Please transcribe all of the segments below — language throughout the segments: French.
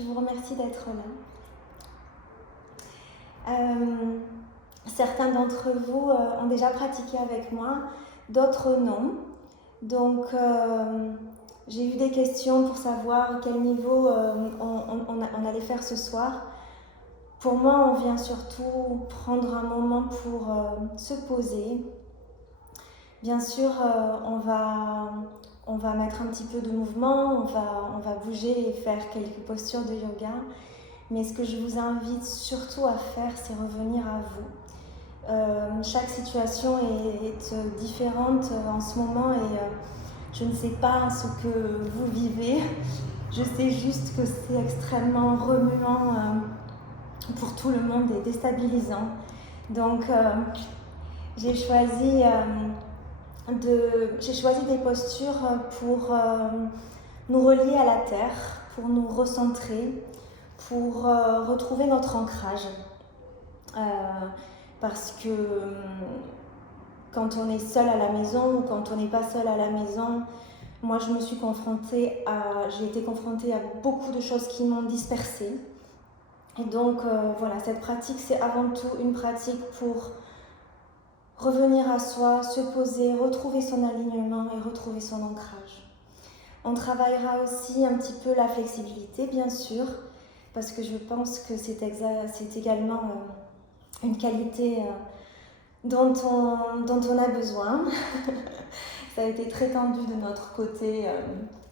Je vous remercie d'être là. Certains d'entre vous ont déjà pratiqué avec moi, d'autres non. Donc, j'ai eu des questions pour savoir à quel niveau on allait faire ce soir. Pour moi, on vient surtout prendre un moment pour se poser. Bien sûr, on va mettre un petit peu de mouvement, on va bouger et faire quelques postures de yoga. Mais ce que je vous invite surtout à faire, c'est revenir à vous. Chaque situation est différente en ce moment et je ne sais pas ce que vous vivez. Je sais juste que c'est extrêmement remuant pour tout le monde et déstabilisant. Donc, j'ai choisi des postures pour nous relier à la terre, pour nous recentrer, pour retrouver notre ancrage. Parce que quand on est seul à la maison ou quand on n'est pas seul à la maison, moi j'ai été confrontée à beaucoup de choses qui m'ont dispersée. Et donc voilà, cette pratique c'est avant tout une pratique pour revenir à soi, se poser, retrouver son alignement et retrouver son ancrage. On travaillera aussi un petit peu la flexibilité, bien sûr, parce que je pense que c'est également une qualité dont on a besoin. Ça a été très tendu de notre côté.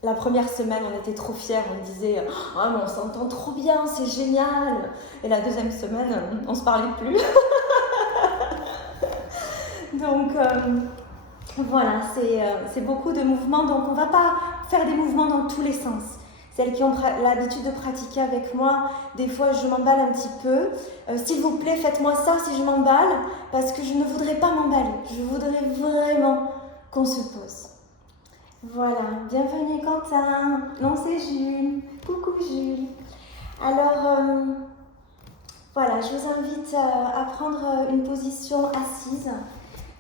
La première semaine, on était trop fiers, on disait « Ah, mais on s'entend trop bien, c'est génial !» Et la deuxième semaine, on ne se parlait plus. Donc voilà, c'est beaucoup de mouvements, donc on ne va pas faire des mouvements dans tous les sens. Celles qui ont l'habitude de pratiquer avec moi, des fois je m'emballe un petit peu. S'il vous plaît, faites-moi ça si je m'emballe, parce que je ne voudrais pas m'emballer. Je voudrais vraiment qu'on se pose. Voilà, bienvenue Quentin. Non, c'est Jules. Coucou Jules. Alors, voilà, je vous invite à prendre une position assise,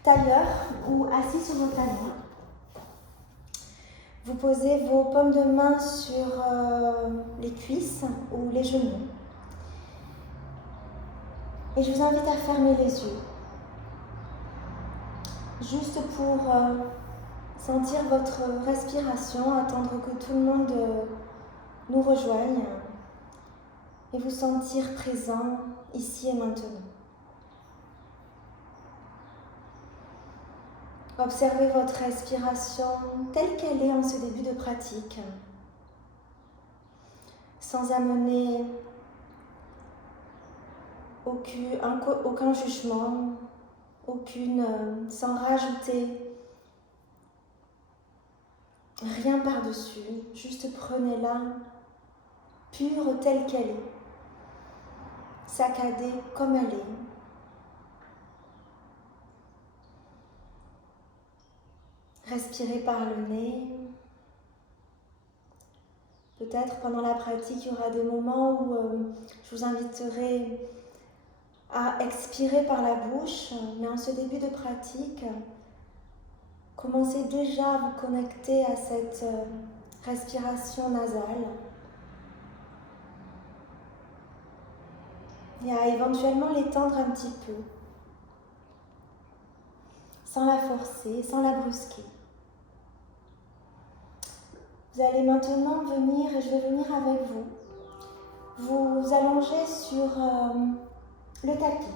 tailleur ou assis sur vos talons. Vous posez vos paumes de main sur les cuisses ou les genoux. Et je vous invite à fermer les yeux. Juste pour sentir votre respiration, attendre que tout le monde nous rejoigne et vous sentir présent ici et maintenant. Observez votre respiration telle qu'elle est en ce début de pratique, sans amener aucun jugement, sans rajouter rien par-dessus. Juste prenez-la pure telle qu'elle est, saccadée comme elle est. Respirez par le nez. Peut-être pendant la pratique, il y aura des moments où je vous inviterai à expirer par la bouche, mais en ce début de pratique, commencez déjà à vous connecter à cette respiration nasale et à éventuellement l'étendre un petit peu, sans la forcer, sans la brusquer. Vous allez maintenant venir, et je vais venir avec vous, vous allonger sur le tapis.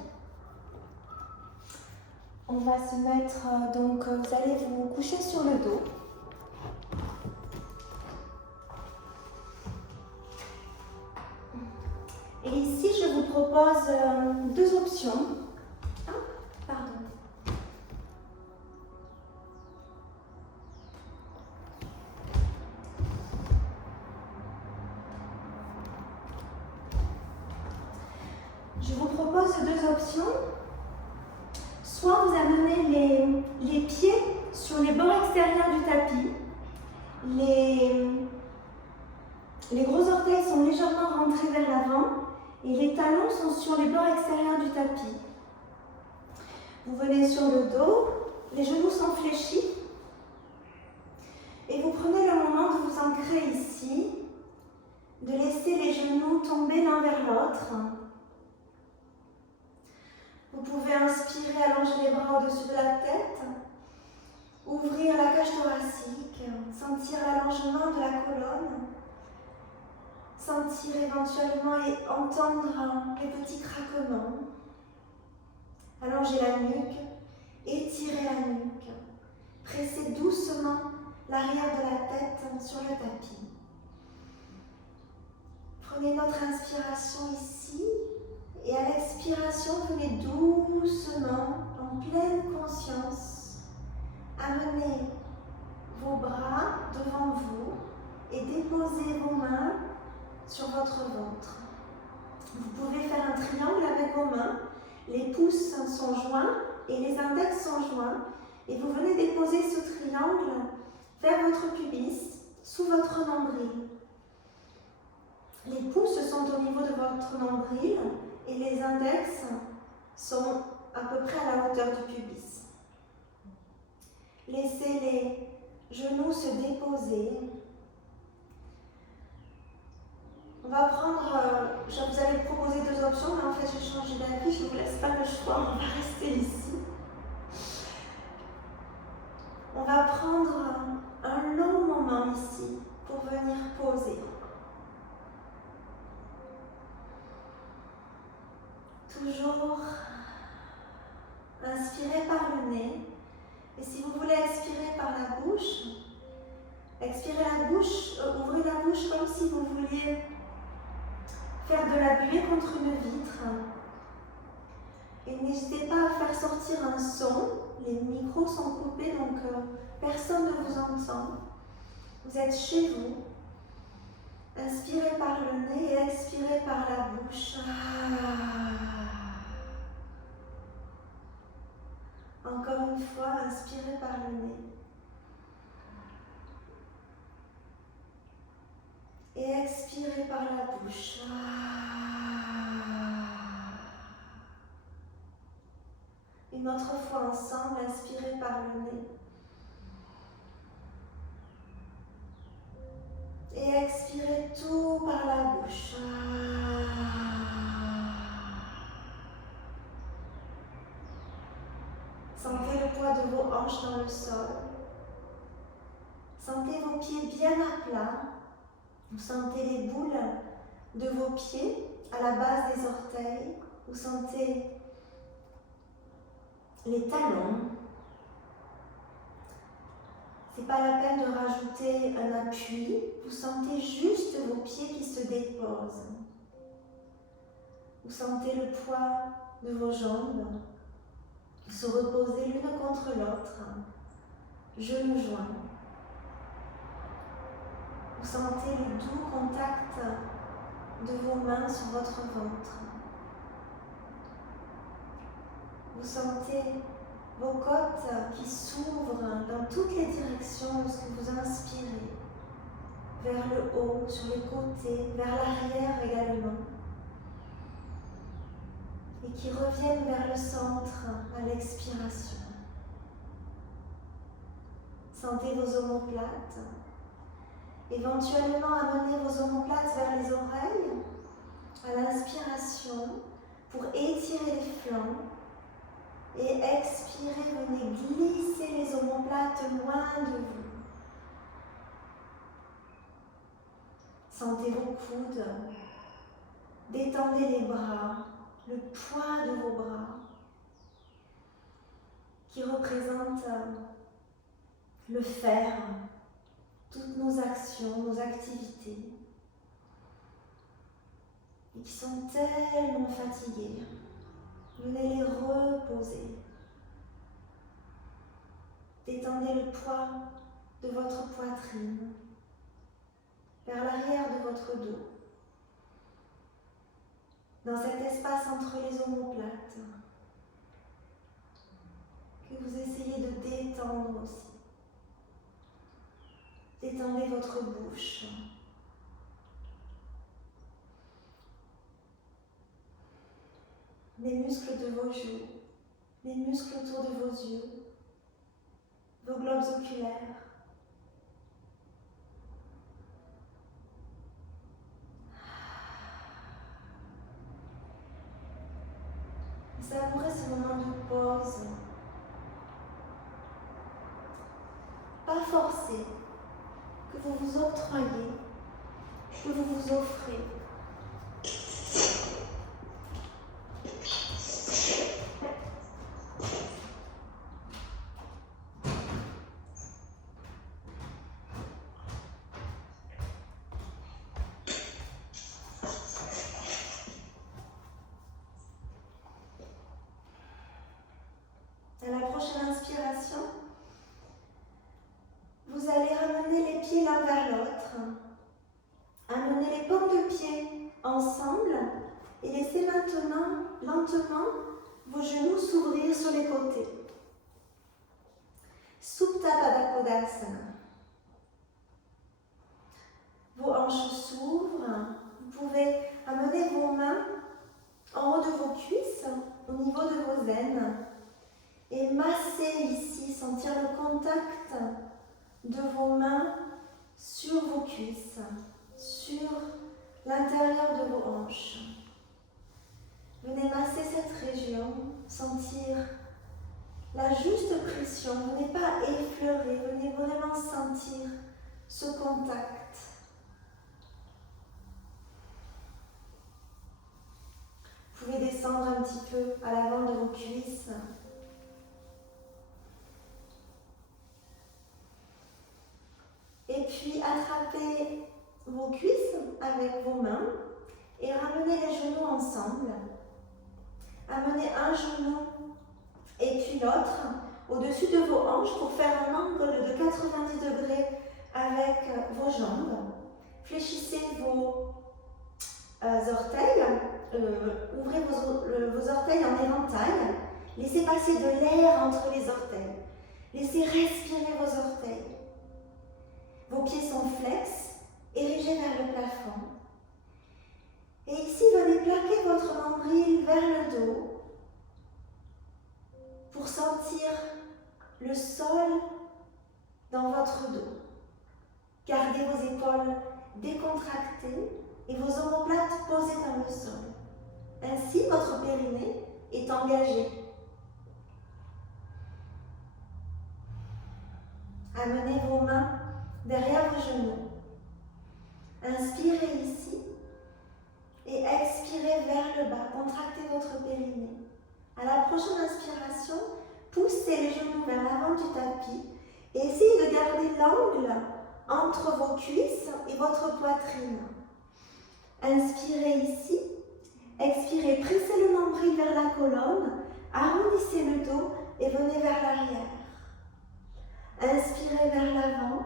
On va se mettre, donc vous allez vous coucher sur le dos. Et ici, je vous propose deux options. Ah, pardon. Je vous propose deux options. Soit vous amenez les pieds sur les bords extérieurs du tapis. Les gros orteils sont légèrement rentrés vers l'avant et les talons sont sur les bords extérieurs du tapis. Vous venez sur le dos, les genoux sont fléchis et vous prenez le moment de vous ancrer ici, de laisser les genoux l'autre. Vous pouvez inspirer, allonger les bras au-dessus de la tête, ouvrir la cage thoracique, sentir l'allongement de la colonne, sentir éventuellement et entendre les petits craquements. Allongez la nuque, étirez la nuque, pressez doucement l'arrière de la tête sur le tapis. Prenez notre inspiration ici et à l'expiration, venez doucement, en pleine conscience, amener vos bras devant vous et déposer vos mains sur votre ventre. Vous pouvez faire un triangle avec vos mains, les pouces sont joints et les index sont joints et vous venez déposer ce triangle vers votre pubis, sous votre nombril. Les pouces sont au niveau de votre nombril et les index sont à peu près à la hauteur du pubis. Laissez les genoux se déposer. On va prendre, je vous avais proposé deux options, mais en fait j'ai changé d'avis, je ne vous laisse pas le choix, on va rester ici. On va prendre un long moment ici pour venir poser. Toujours inspirez par le nez. Et si vous voulez expirer par la bouche, expirez la bouche, ouvrez la bouche comme si vous vouliez faire de la buée contre une vitre. Et n'hésitez pas à faire sortir un son. Les micros sont coupés, donc personne ne vous entend. Vous êtes chez vous. Inspirez par le nez et expirez par la bouche. Encore une fois, inspirez par le nez. Et expirez par la bouche. Une autre fois ensemble, inspirez par le nez. Et expirez tout par la bouche. Sentez le poids de vos hanches dans le sol. Sentez vos pieds bien à plat. Vous sentez les boules de vos pieds à la base des orteils. Vous sentez les talons. C'est pas la peine de rajouter un appui. Vous sentez juste vos pieds qui se déposent. Vous sentez le poids de vos jambes se reposer l'une contre l'autre, genoux joints. Vous sentez le doux contact de vos mains sur votre ventre. Vous sentez vos côtes qui s'ouvrent dans toutes les directions lorsque vous inspirez, vers le haut, sur les côtés, vers l'arrière également, et qui reviennent vers le centre à l'expiration. Sentez vos omoplates. Éventuellement, amenez vos omoplates vers les oreilles à l'inspiration pour étirer les flancs. Et expirez, venez glisser les omoplates loin de vous. Sentez vos coudes. Détendez les bras, le poids de vos bras qui représente le faire, toutes nos actions, nos activités, et qui sont tellement fatiguées. Venez les reposer. Détendez le poids de votre poitrine vers l'arrière de votre dos. Dans cet espace entre les omoplates, que vous essayez de détendre aussi. Détendez votre bouche. Les muscles de vos joues, les muscles autour de vos yeux, vos globes oculaires. Savourez ce moment de pause. Pas forcé, que vous vous octroyez, que vous vous offrez. À la prochaine inspiration, vous allez ramener les pieds l'un vers l'autre, amener les paumes de pied ensemble et laissez maintenant lentement vos genoux s'ouvrir sur les côtés. Supta Pada Kodasana. Vos hanches s'ouvrent, vous pouvez amener vos mains en haut de vos cuisses, au niveau de vos aines. Et masser ici, sentir le contact de vos mains sur vos cuisses, sur l'intérieur de vos hanches. Venez masser cette région, sentir la juste pression. Venez pas effleurer, venez vraiment sentir ce contact. Vous pouvez descendre un petit peu à l'avant de vos cuisses. Et puis attrapez vos cuisses avec vos mains et ramenez les genoux ensemble. Amenez un genou et puis l'autre au-dessus de vos hanches pour faire un angle de 90 degrés avec vos jambes. Fléchissez vos orteils, ouvrez vos orteils en éventail. Laissez passer de l'air entre les orteils. Laissez respirer vos orteils. Vos pieds sont flex, érigés vers le plafond. Et ici, venez plaquer votre nombril vers le dos pour sentir le sol dans votre dos. Gardez vos épaules décontractées et vos omoplates posées dans le sol. Ainsi, votre périnée est engagé. Amenez vos mains derrière vos genoux. Inspirez ici et expirez vers le bas. Contractez votre périnée. À la prochaine inspiration, poussez les genoux vers l'avant du tapis et essayez de garder l'angle entre vos cuisses et votre poitrine. Inspirez ici, expirez, pressez le nombril vers la colonne, arrondissez le dos et venez vers l'arrière. Inspirez vers l'avant.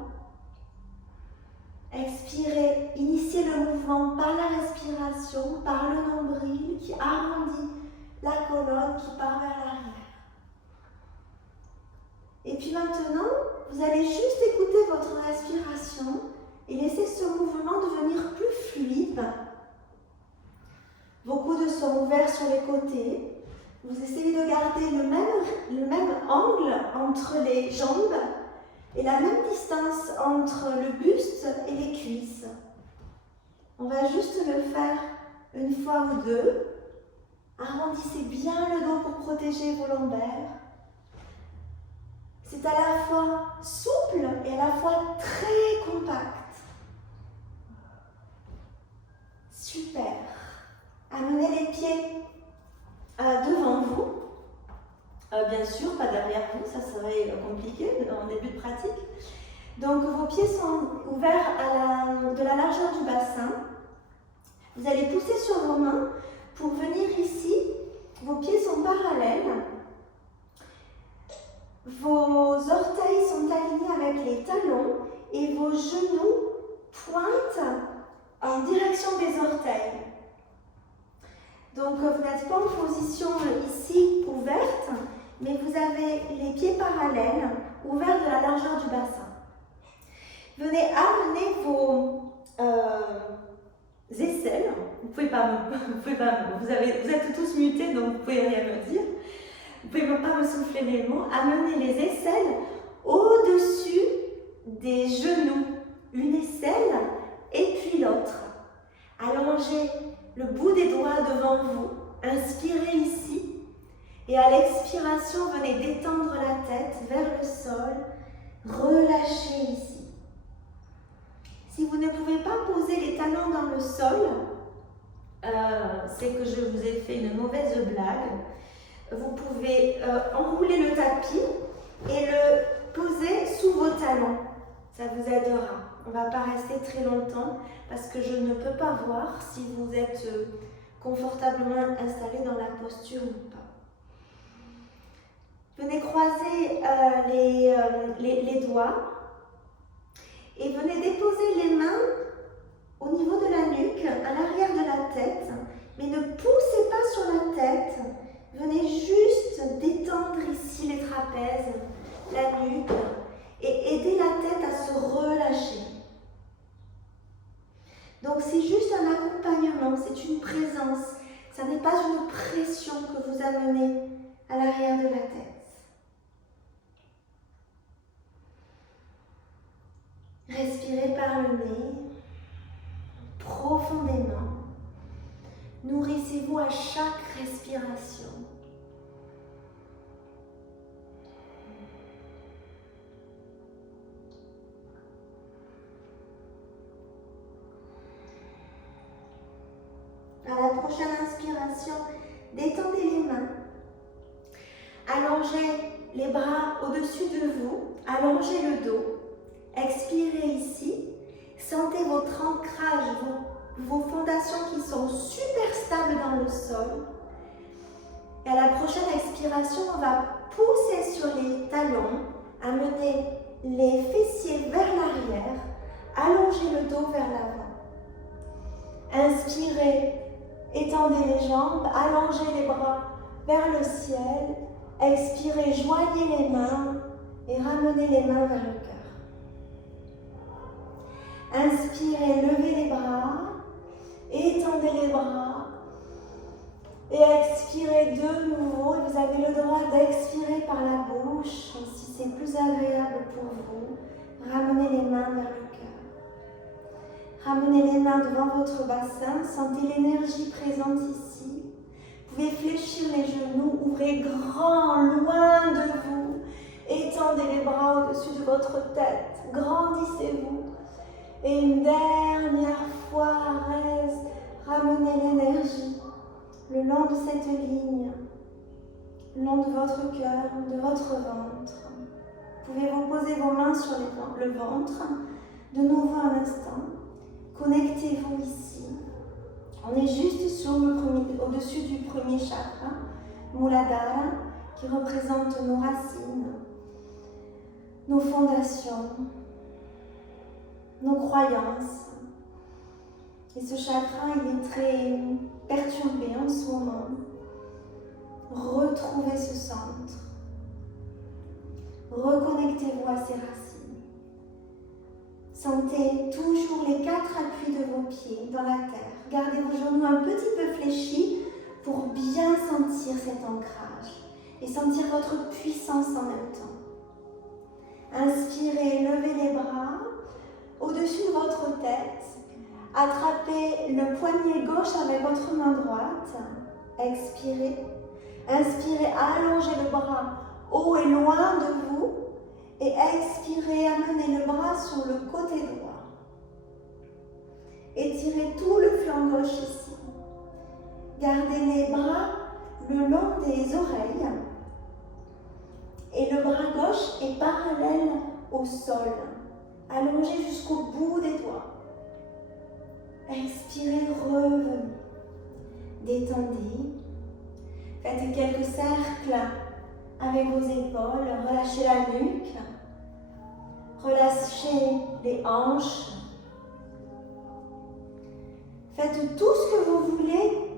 Expirez, initiez le mouvement par la respiration, par le nombril qui arrondit la colonne qui part vers l'arrière. Et puis maintenant, vous allez juste écouter votre respiration et laisser ce mouvement devenir plus fluide. Vos coudes sont ouverts sur les côtés. Vous essayez de garder le même angle entre les jambes et la même distance entre le buste et les cuisses. On va juste le faire une fois ou deux. Arrondissez bien le dos pour protéger vos lombaires. C'est à la fois souple et à la fois très compact. Super. Amenez les pieds devant vous. Bien sûr, pas derrière vous, ça serait compliqué en début de pratique. Donc vos pieds sont ouverts de la largeur du bassin. Vous allez pousser sur vos mains pour venir ici. Vos pieds sont parallèles. Vos orteils sont alignés avec les talons et vos genoux pointent en direction des orteils. Donc vous n'êtes pas en position ici ouverte, mais vous avez les pieds parallèles, ouverts de la largeur du bassin. Venez amener vos aisselles. Vous êtes tous mutés, donc vous ne pouvez rien me dire. Vous ne pouvez pas me souffler les mots. Amenez les aisselles au-dessus des genoux. Une aisselle et puis l'autre. Allongez le bout des doigts devant vous. Inspirez ici. Et à l'expiration, venez détendre la tête vers le sol. Relâchez ici. Si vous ne pouvez pas poser les talons dans le sol, c'est que je vous ai fait une mauvaise blague. Vous pouvez enrouler le tapis et le poser sous vos talons. Ça vous aidera. On ne va pas rester très longtemps parce que je ne peux pas voir si vous êtes confortablement installé dans la posture ou pas. Venez croiser les doigts et venez déposer les mains au niveau de la nuque, à l'arrière de la tête, mais ne poussez pas sur la tête. Venez juste détendre ici les trapèzes, la nuque, et aider la tête à se relâcher. Donc c'est juste un accompagnement, c'est une présence. Ça n'est pas une pression que vous amenez à l'arrière de la tête. Respirez par le nez, profondément. Nourrissez-vous à chaque respiration. À la prochaine inspiration, détendez les mains. Allongez les bras au-dessus de vous. Allongez le dos. Expirez ici. Sentez votre ancrage, vos fondations qui sont super stables dans le sol. Et à la prochaine expiration, on va pousser sur les talons, amener les fessiers vers l'arrière, allonger le dos vers l'avant. Inspirez, étendez les jambes, allongez les bras vers le ciel. Expirez, joignez les mains et ramenez les mains vers le cœur. Inspirez, levez les bras, étendez les bras et expirez de nouveau. Et vous avez le droit d'expirer par la bouche si c'est plus agréable pour vous. Ramenez les mains vers le cœur. Ramenez les mains devant votre bassin. Sentez l'énergie présente ici. Vous pouvez fléchir les genoux, ouvrez grand, loin de vous. Étendez les bras au-dessus de votre tête. Grandissez-vous. Et une dernière fois, ramenez l'énergie le long de cette ligne, le long de votre cœur, de votre ventre. Vous pouvez vous poser vos mains sur le ventre, de nouveau un instant. Connectez-vous ici. On est juste au-dessus du premier chakra, Muladhara, qui représente nos racines, nos fondations, nos croyances. Et ce chakra, il est très perturbé en ce moment. Retrouvez ce centre. Reconnectez-vous à ces racines. Sentez toujours les 4 appuis de vos pieds dans la terre. Gardez vos genoux un petit peu fléchis pour bien sentir cet ancrage et sentir votre puissance en même temps. Inspirez, levez les bras au-dessus de votre tête. Attrapez le poignet gauche avec votre main droite. Expirez. Inspirez, allongez le bras haut et loin de vous. Et expirez, amenez le bras sur le côté droit. Étirez tout le flanc gauche ici. Gardez les bras le long des oreilles. Et le bras gauche est parallèle au sol. Allongez jusqu'au bout des doigts. Expirez, revenez. Détendez. Faites quelques cercles avec vos épaules. Relâchez la nuque. Relâchez les hanches. Faites tout ce que vous voulez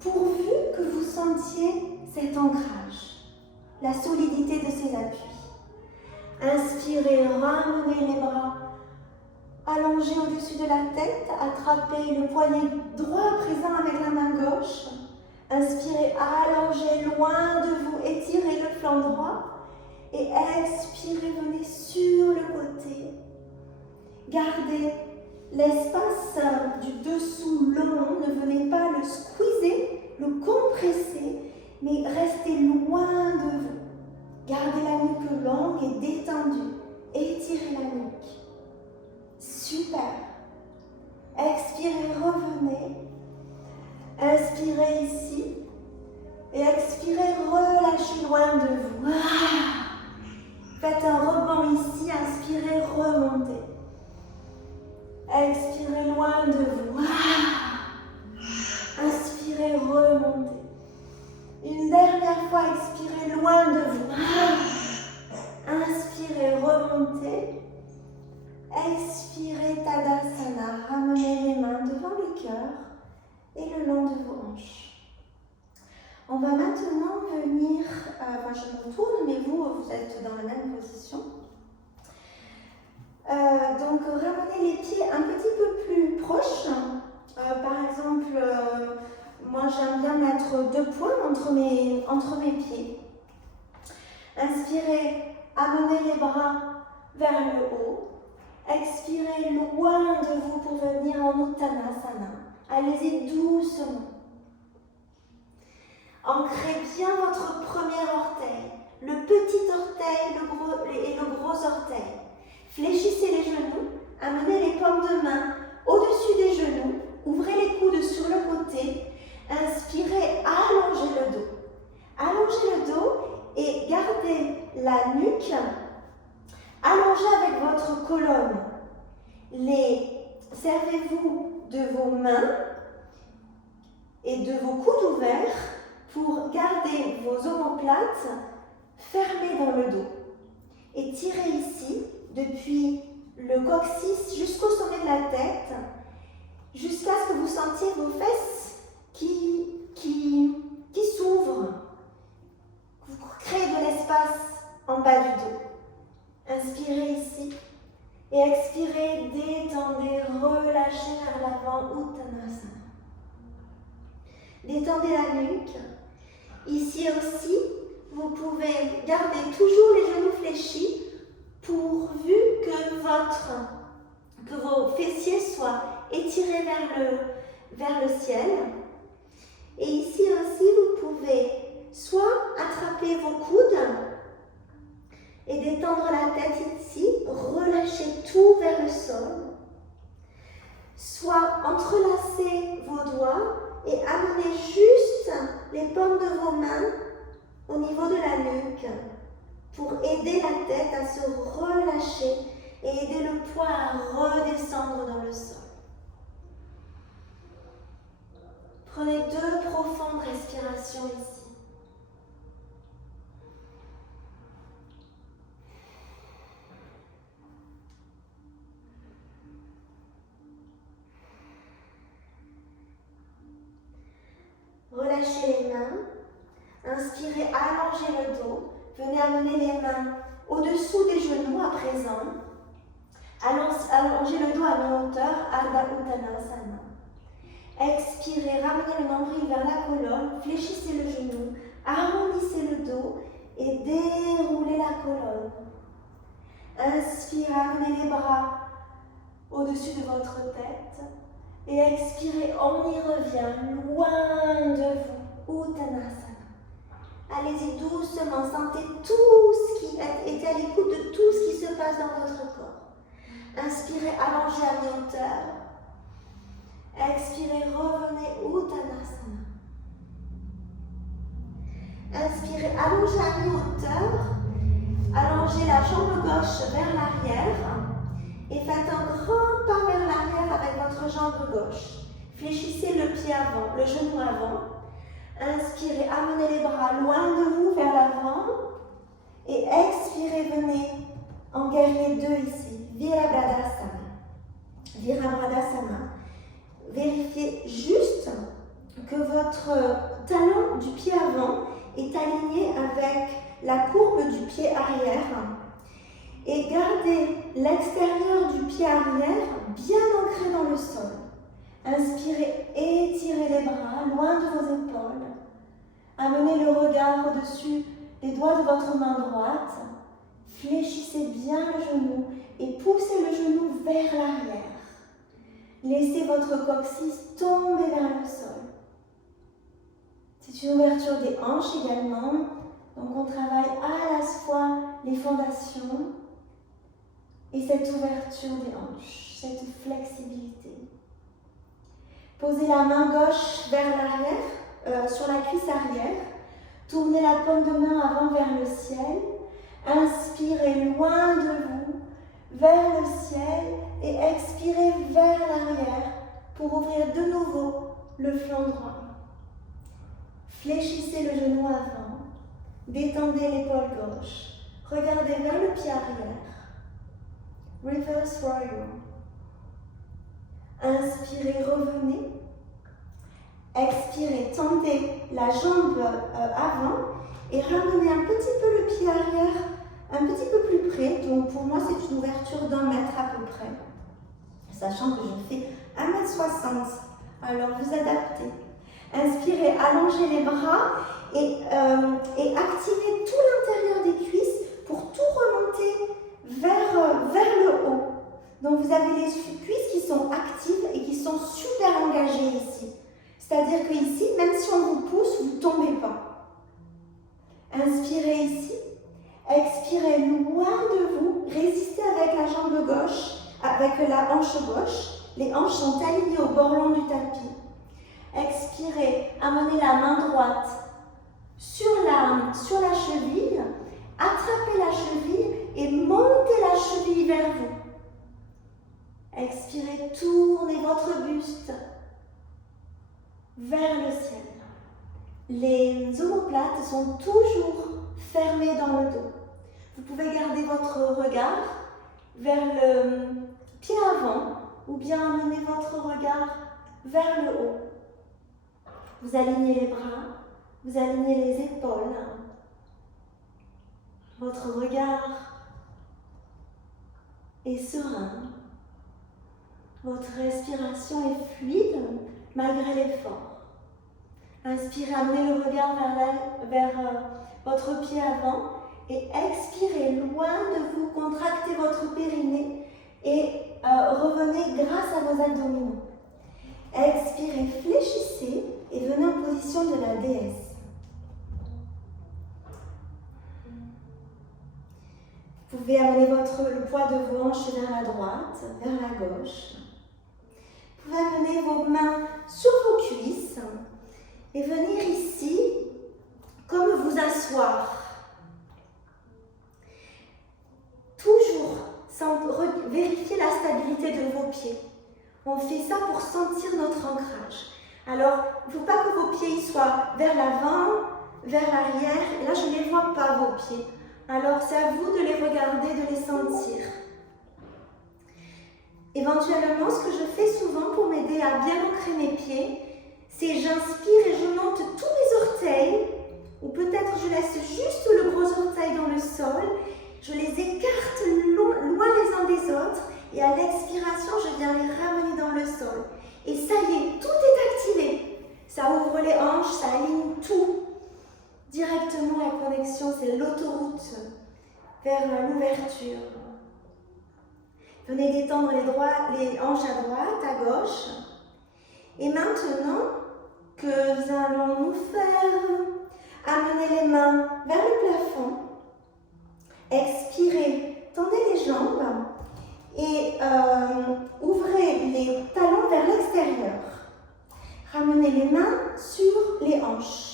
pourvu que vous sentiez cet ancrage, la solidité de ces appuis. Inspirez, ramenez les bras allongés au-dessus de la tête, attrapez le poignet droit présent avec la main gauche. Inspirez, allongez loin de vous, étirez le flanc droit et expirez, venez sur le côté. Gardez l'espace du dessous long, ne venez pas le squeezer, le compresser mais restez loin de vous. Gardez la nuque longue et détendue. Étirez la nuque. Super. Expirez, revenez. Inspirez ici. Et expirez, relâchez loin de vous. Faites un rebond ici. Inspirez, remontez. Expirez loin de vous. Inspirez, remontez. Une dernière fois, expirez loin de vous. Inspirez, remontez. Expirez, Tadasana. Ramenez les mains devant le cœur et le long de vos hanches. On va maintenant venir, je me tourne, mais vous êtes dans la même position. Donc, ramenez les pieds un petit peu plus proches. Par exemple, moi j'aime bien mettre 2 points entre mes pieds. Inspirez, amenez les bras vers le haut. Expirez loin de vous pour venir en Uttanasana. Allez-y doucement. Ancrez bien votre premier orteil, le petit orteil et le gros orteil. Fléchissez les genoux, amenez les paumes de main au-dessus des genoux, ouvrez les coudes sur le côté, inspirez, allongez le dos. Allongez le dos et gardez la nuque allongée avec votre colonne. Servez-vous de vos mains et de vos coudes ouverts pour garder vos omoplates fermées dans le dos. Et tirez ici, depuis le coccyx jusqu'au sommet de la tête, jusqu'à ce que vous sentiez vos fesses qui s'ouvrent. Vous créez de l'espace en bas du dos. Inspirez ici et expirez, détendez, relâchez vers l'avant, Uttanasana. Détendez la nuque. Ici aussi, vous pouvez garder toujours les genoux fléchis pourvu que vos fessiers soient étirés vers le ciel. Et ici aussi, vous pouvez soit attraper vos coudes et détendre la tête ici, relâcher tout vers le sol, soit entrelacer vos doigts et amener juste les paumes de vos mains au niveau de la nuque pour aider la tête à se relâcher et aider le poids à redescendre dans le sol. Prenez 2 profondes respirations ici. Relâchez les mains. Inspirez, allongez le dos. Venez amener les mains au-dessous des genoux à présent. Allongez le dos à mi-hauteur, Ardha Uttanasana. Expirez, ramenez le nombril vers la colonne, fléchissez le genou, arrondissez le dos et déroulez la colonne. Inspirez, amenez les bras au-dessus de votre tête et expirez, on y revient, loin de vous, Uttanasana. Allez-y doucement, sentez tout ce qui est à l'écoute de tout ce qui se passe dans votre corps. Inspirez, allongez à mi-hauteur. Expirez, revenez, Uttanasana. Inspirez, allongez à mi-hauteur. Allongez la jambe gauche vers l'arrière et faites un grand pas vers l'arrière avec votre jambe gauche. Fléchissez le pied avant, le genou avant. Inspirez, amenez les bras loin de vous vers l'avant et expirez, venez en guerrier 2 ici, Virabhadasana. Virabhadasana. Vérifiez juste que votre talon du pied avant est aligné avec la courbe du pied arrière et gardez l'extérieur du pied arrière bien ancré dans le sol. Inspirez, étirez les bras loin de vos épaules. Amenez le regard au-dessus des doigts de votre main droite. Fléchissez bien le genou et poussez le genou vers l'arrière. Laissez votre coccyx tomber vers le sol. C'est une ouverture des hanches également. Donc on travaille à la fois les fondations et cette ouverture des hanches, cette flexibilité. Posez la main gauche vers l'arrière, sur la cuisse arrière. Tournez la paume de main avant vers le ciel. Inspirez loin de vous, vers le ciel, et expirez vers l'arrière pour ouvrir de nouveau le flanc droit. Fléchissez le genou avant, détendez l'épaule gauche, regardez vers le pied arrière. Reverse Warrior. Inspirez, revenez. Expirez, tendez la jambe avant et ramenez un petit peu le pied arrière, un petit peu plus près. Donc pour moi, c'est une ouverture d'1 mètre à peu près. Sachant que je fais 1,60 m. Alors vous adaptez. Inspirez, allongez les bras et activez tout l'intérieur des cuisses pour tout remonter vers le haut. Donc vous avez les cuisses qui sont actives et qui sont super engagées ici. C'est-à-dire que ici, même si on vous pousse, vous ne tombez pas. Inspirez ici, expirez loin de vous, résistez avec la jambe gauche, avec la hanche gauche. Les hanches sont alignées au bord long du tapis. Expirez, amenez la main droite sur la cheville, attrapez la cheville et montez la cheville vers vous. Expirez, tournez votre buste vers le ciel. Les omoplates sont toujours fermées dans le dos. Vous pouvez garder votre regard vers le pied avant ou bien amener votre regard vers le haut. Vous alignez les bras, vous alignez les épaules. Votre regard est serein. Votre respiration est fluide malgré l'effort. Inspirez, amenez le regard vers votre pied avant et expirez loin de vous, contractez votre périnée et revenez grâce à vos abdominaux. Expirez, fléchissez et venez en position de la déesse. Vous pouvez amener le poids de vos hanches vers la droite, vers la gauche. Vous pouvez amener vos mains sur vos cuisses et venir ici, comme vous asseoir. Toujours vérifier la stabilité de vos pieds. On fait ça pour sentir notre ancrage. Alors, il ne faut pas que vos pieds soient vers l'avant, vers l'arrière. Et là, je ne les vois pas, vos pieds. Alors, c'est à vous de les regarder, de les sentir. Éventuellement, ce que je fais souvent pour m'aider à bien ancrer mes pieds, c'est j'inspire et je monte tous mes orteils, ou peut-être je laisse juste le gros orteil dans le sol, je les écarte loin les uns des autres, et à l'expiration, je viens les ramener dans le sol. Et ça y est, tout est activé. Ça ouvre les hanches, ça aligne tout. Directement, la connexion, c'est l'autoroute vers l'ouverture. Venez détendre les hanches à droite, à gauche. Et maintenant que nous allons nous faire, amener les mains vers le plafond. Expirez, tendez les jambes et ouvrez les talons vers l'extérieur. Ramenez les mains sur les hanches.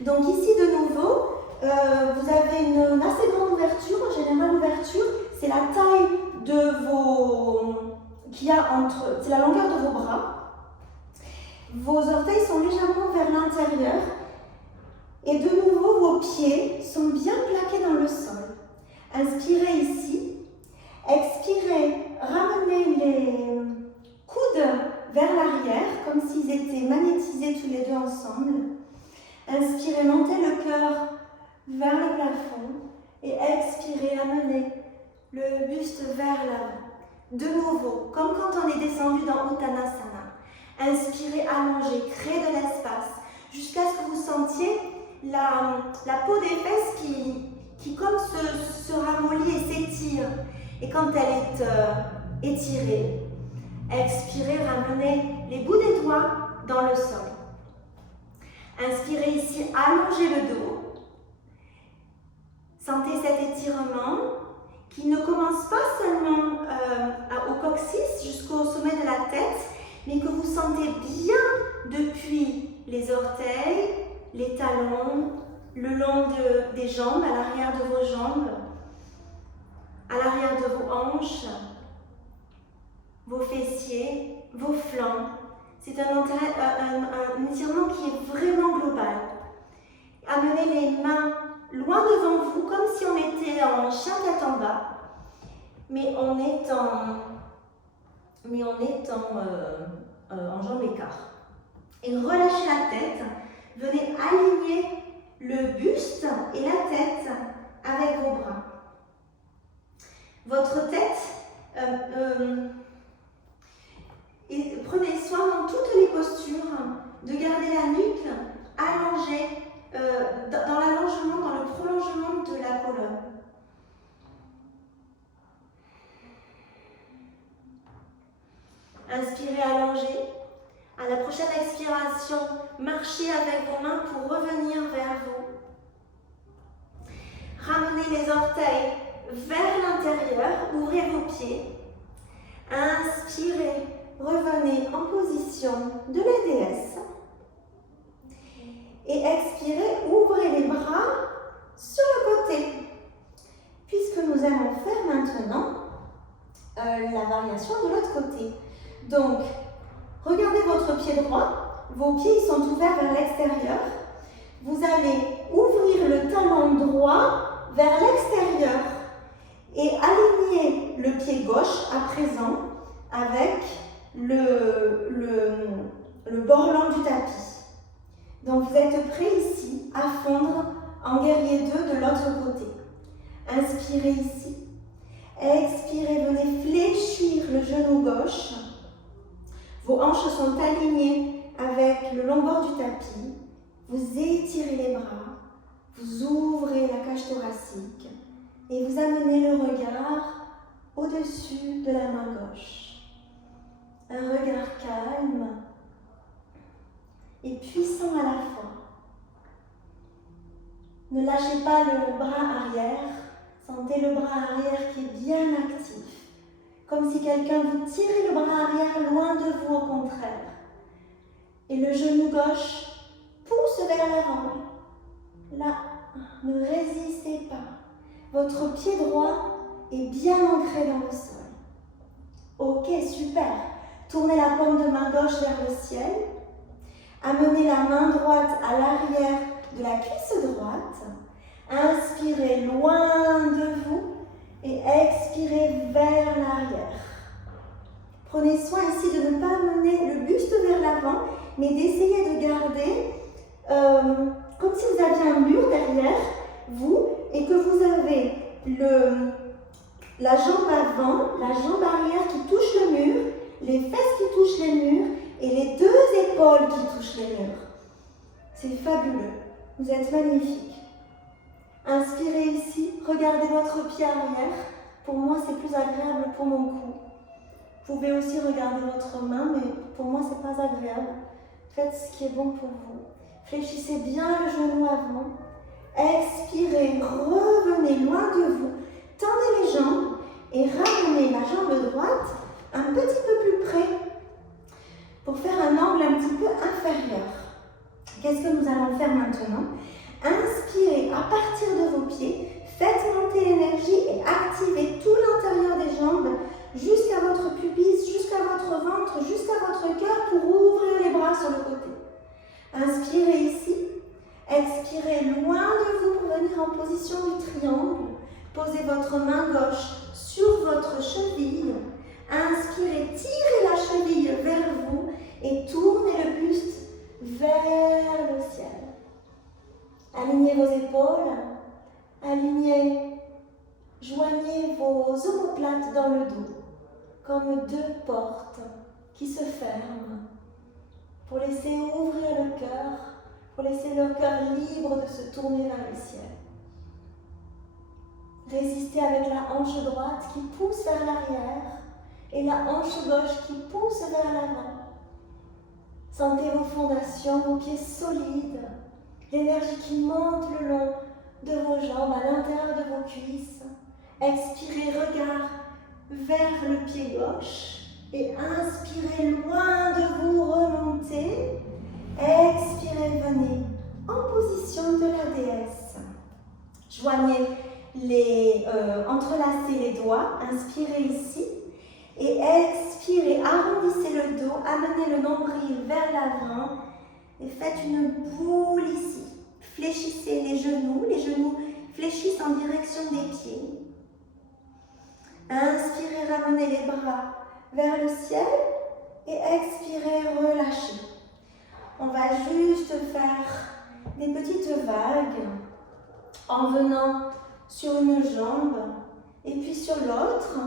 Donc ici de nouveau, vous avez une assez grande ouverture. En général, l'ouverture, c'est la taille de c'est la longueur de vos bras. Vos orteils sont légèrement vers l'intérieur. Et de nouveau, vos pieds sont bien plaqués dans le sol. Inspirez ici. Expirez, ramenez les coudes vers l'arrière, comme s'ils étaient magnétisés tous les deux ensemble. Inspirez, montez le cœur vers le plafond. Et expirez, amenez le buste vers l'avant. De nouveau, comme quand on est descendu dans Uttanasana. Inspirez, allongez, créez de l'espace, jusqu'à ce que vous sentiez la peau des fesses qui comme se ramollit et s'étire. Et quand elle est étirée, expirez, ramenez les bouts des doigts dans le sol. Inspirez ici, allongez le dos. Sentez cet étirement qui ne commence pas seulement au coccyx jusqu'au sommet de la tête, mais que vous sentez bien depuis les orteils, les talons, le long des jambes, à l'arrière de vos jambes, à l'arrière de vos hanches, vos fessiers, vos flancs. C'est un étirement qui est vraiment global. Amenez les mains loin devant vous, comme si on était en chien tête en bas, mais on est en jambes écart. Et relâchez la tête. Venez aligner le buste et la tête avec vos bras. Votre tête, et prenez soin dans toutes les postures de garder la nuque allongée dans l'allongement, dans le prolongement de la colonne. Inspirez, allongez. À la prochaine expiration, marchez avec vos mains pour revenir vers vous. Ramenez les orteils vers l'intérieur, ouvrez vos pieds. Inspirez, revenez en position de la déesse. Et expirez, ouvrez les bras sur le côté. Puisque nous allons faire maintenant la variation de l'autre côté. Donc, regardez votre pied droit, vos pieds sont ouverts vers l'extérieur. Vous allez ouvrir le talon droit vers l'extérieur et aligner le pied gauche à présent avec le bord long du tapis. Donc vous êtes prêts ici à fondre en guerrier 2 de l'autre côté. Inspirez ici. Expirez, venez fléchir le genou gauche. Vos hanches sont alignées avec le long bord du tapis. Vous étirez les bras, vous ouvrez la cage thoracique et vous amenez le regard au-dessus de la main gauche. Un regard calme et puissant à la fois. Ne lâchez pas le bras arrière, sentez le bras arrière qui est bien actif. Comme si quelqu'un vous tirait le bras arrière loin de vous, au contraire. Et le genou gauche pousse vers l'avant. Là, ne résistez pas. Votre pied droit est bien ancré dans le sol. Ok, super. Tournez la paume de main gauche vers le ciel. Amenez la main droite à l'arrière de la cuisse droite. Inspirez loin de vous. Et expirez vers l'arrière. Prenez soin ici de ne pas amener le buste vers l'avant, mais d'essayer de garder comme si vous aviez un mur derrière vous et que vous avez la jambe avant, la jambe arrière qui touche le mur, les fesses qui touchent les murs et les deux épaules qui touchent les murs. C'est fabuleux. Vous êtes magnifique. Inspirez ici, regardez votre pied arrière. Pour moi, c'est plus agréable pour mon cou. Vous pouvez aussi regarder votre main, mais pour moi, c'est pas agréable. Faites ce qui est bon pour vous. Fléchissez bien le genou avant. Expirez, revenez loin de vous. Tendez les jambes et ramenez la jambe droite un petit peu plus près pour faire un angle un petit peu inférieur. Qu'est-ce que nous allons faire maintenant? Inspirez à partir de vos pieds, faites monter l'énergie et activez tout l'intérieur des jambes jusqu'à votre pubis, jusqu'à votre ventre, jusqu'à votre cœur pour ouvrir les bras sur le côté. Inspirez ici, expirez loin de vous pour venir en position du triangle. Posez votre main gauche sur votre cheville. Inspirez, tirez la cheville vers vous et tournez le buste vers le ciel. Alignez vos épaules, joignez vos omoplates dans le dos, comme deux portes qui se ferment, pour laisser ouvrir le cœur, pour laisser le cœur libre de se tourner vers le ciel. Résistez avec la hanche droite qui pousse vers l'arrière et la hanche gauche qui pousse vers l'avant. Sentez vos fondations, vos pieds solides, l'énergie qui monte le long de vos jambes, à l'intérieur de vos cuisses. Expirez, regard vers le pied gauche et inspirez loin de vous, remontez. Expirez, venez en position de la déesse. Joignez entrelacez les doigts, inspirez ici et expirez, arrondissez le dos, amenez le nombril vers l'avant et faites une boule ici. Fléchissez les genoux fléchissent en direction des pieds. Inspirez, ramenez les bras vers le ciel et expirez, relâchez. On va juste faire des petites vagues en venant sur une jambe et puis sur l'autre.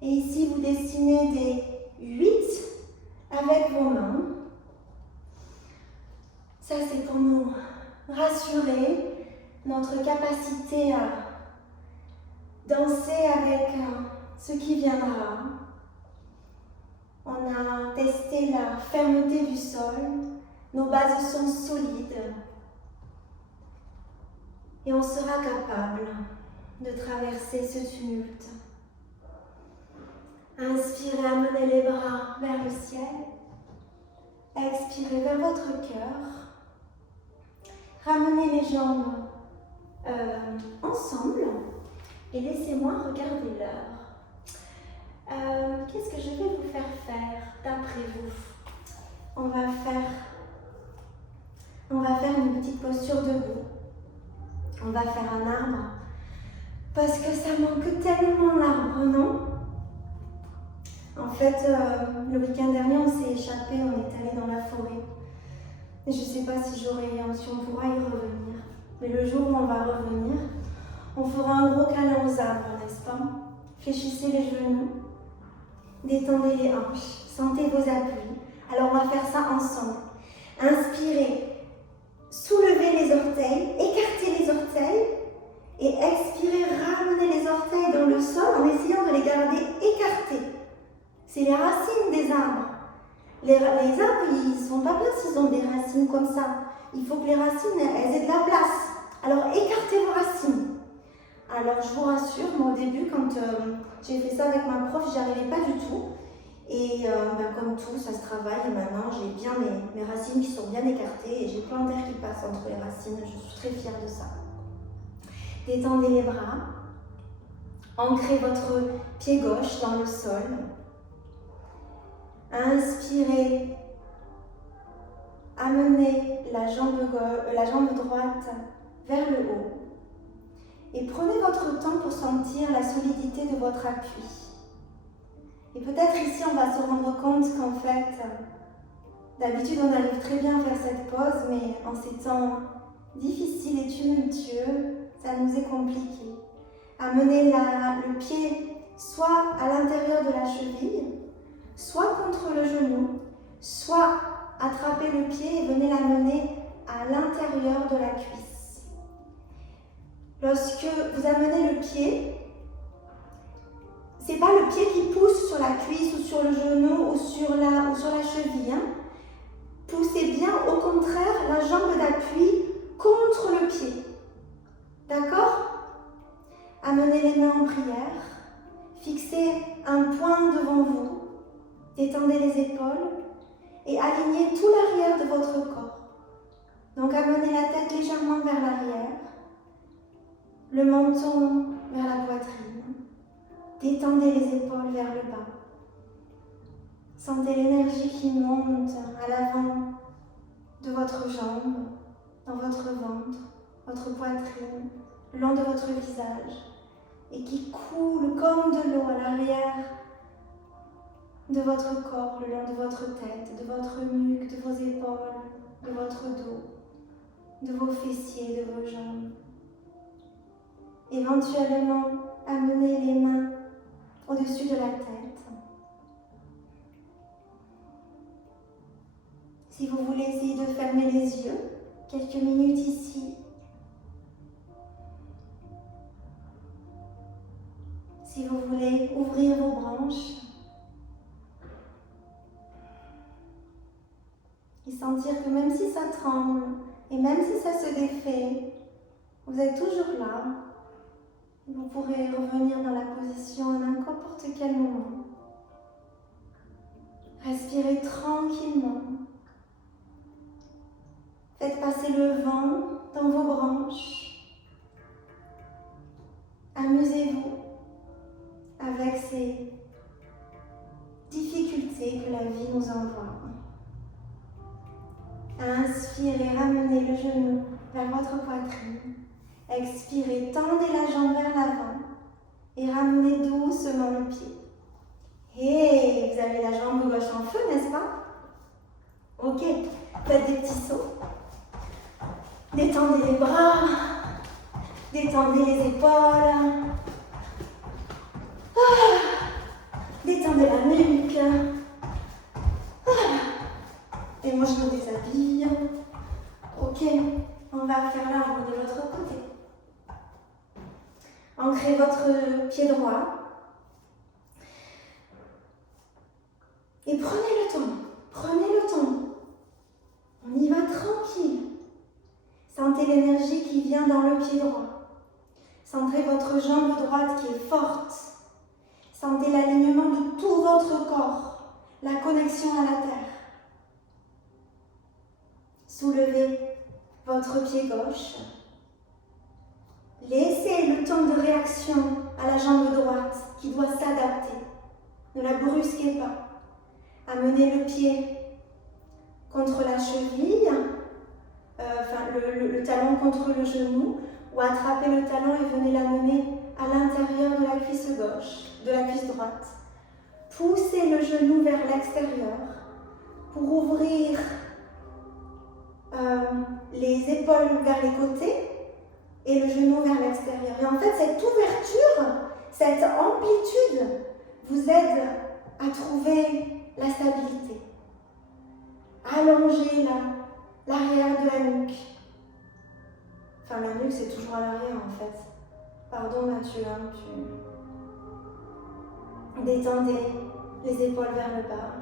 Et ici, vous dessinez des 8 avec vos mains. Ça, c'est pour nous rassurer notre capacité à danser avec ce qui viendra. On a testé la fermeté du sol. Nos bases sont solides. Et on sera capable de traverser ce tumulte. Inspirez, amenez les bras vers le ciel. Expirez vers votre cœur. Ramenez les jambes ensemble et laissez-moi regarder l'heure. Qu'est-ce que je vais vous faire d'après vous? On va faire une petite posture debout. On va faire un arbre parce que ça manque tellement l'arbre, non? En fait, le week-end dernier, on s'est échappé, on est allé dans la forêt. Et je ne sais pas si on pourra y revenir. Mais le jour où on va revenir, on fera un gros câlin aux arbres, n'est-ce pas? Fléchissez les genoux, détendez les hanches, sentez vos appuis. Alors on va faire ça ensemble. Inspirez, soulevez les orteils, écartez les orteils et expirez, ramenez les orteils dans le sol en essayant de les garder écartés. C'est les racines des arbres. Les arbres, ils ne sont pas bien s'ils ont des racines comme ça. Il faut que les racines, elles aient de la place. Alors, écartez vos racines. Alors, je vous rassure, moi au début, quand j'ai fait ça avec ma prof, j'y arrivais pas du tout. Et comme tout, ça se travaille. Et maintenant, j'ai bien mes racines qui sont bien écartées et j'ai plein d'air qui passe entre les racines. Je suis très fière de ça. Détendez les bras. Ancrez votre pied gauche dans le sol. Inspirez, amenez la jambe droite vers le haut et prenez votre temps pour sentir la solidité de votre appui. Et peut-être ici on va se rendre compte qu'en fait, d'habitude on arrive très bien à faire cette pause, mais en ces temps difficiles et tumultueux, ça nous est compliqué. Amenez le pied soit à l'intérieur de la cheville, soit contre le genou, soit attrapez le pied et venez l'amener à l'intérieur de la cuisse. Lorsque vous amenez le pied, ce n'est pas le pied qui pousse sur la cuisse ou sur le genou ou sur la cheville. Poussez bien, au contraire, la jambe d'appui contre le pied. D'accord? Amenez les mains en prière. Fixez un point devant vous. Détendez les épaules et alignez tout l'arrière de votre corps. Donc amenez la tête légèrement vers l'arrière, le menton vers la poitrine. Détendez les épaules vers le bas. Sentez l'énergie qui monte à l'avant de votre jambe, dans votre ventre, votre poitrine, le long de votre visage et qui coule comme de l'eau à l'arrière de votre corps, le long de votre tête, de votre nuque, de vos épaules, de votre dos, de vos fessiers, de vos jambes. Éventuellement, amenez les mains au-dessus de la tête. Si vous voulez essayer de fermer les yeux, quelques minutes ici. Si vous voulez ouvrir vos branches, sentir que même si ça tremble et même si ça se défait, vous êtes toujours là. Vous pourrez revenir dans la position à n'importe quel moment. Respirez tranquillement. Faites passer le vent dans vos branches. Amusez-vous avec ces difficultés que la vie nous envoie. Inspirez, ramenez le genou vers votre poitrine. Expirez, tendez la jambe vers l'avant et ramenez doucement le pied. Et vous avez la jambe gauche en feu, n'est-ce pas? Ok, faites des petits sauts. Détendez les bras, détendez les épaules. Détendez la nuque. Et moi je me déshabille. Ok, on va faire l'arbre de l'autre côté. Ancrez votre pied droit. Et prenez le temps. Prenez le temps. On y va tranquille. Sentez l'énergie qui vient dans le pied droit. Sentez votre jambe droite qui est forte. Sentez l'alignement de tout votre corps, la connexion à la terre. Soulevez votre pied gauche. Laissez le temps de réaction à la jambe droite qui doit s'adapter. Ne la brusquez pas. Amenez le pied contre la cheville, le talon contre le genou, ou attrapez le talon et venez l'amener à l'intérieur de la cuisse gauche, de la cuisse droite. Poussez le genou vers l'extérieur pour ouvrir les épaules vers les côtés et le genou vers l'extérieur. Et en fait, cette ouverture, cette amplitude vous aide à trouver la stabilité. Allongez l'arrière de la nuque. Enfin, la nuque, c'est toujours à l'arrière, en fait. Pardon, Mathieu, hein, Détendez les épaules vers le bas.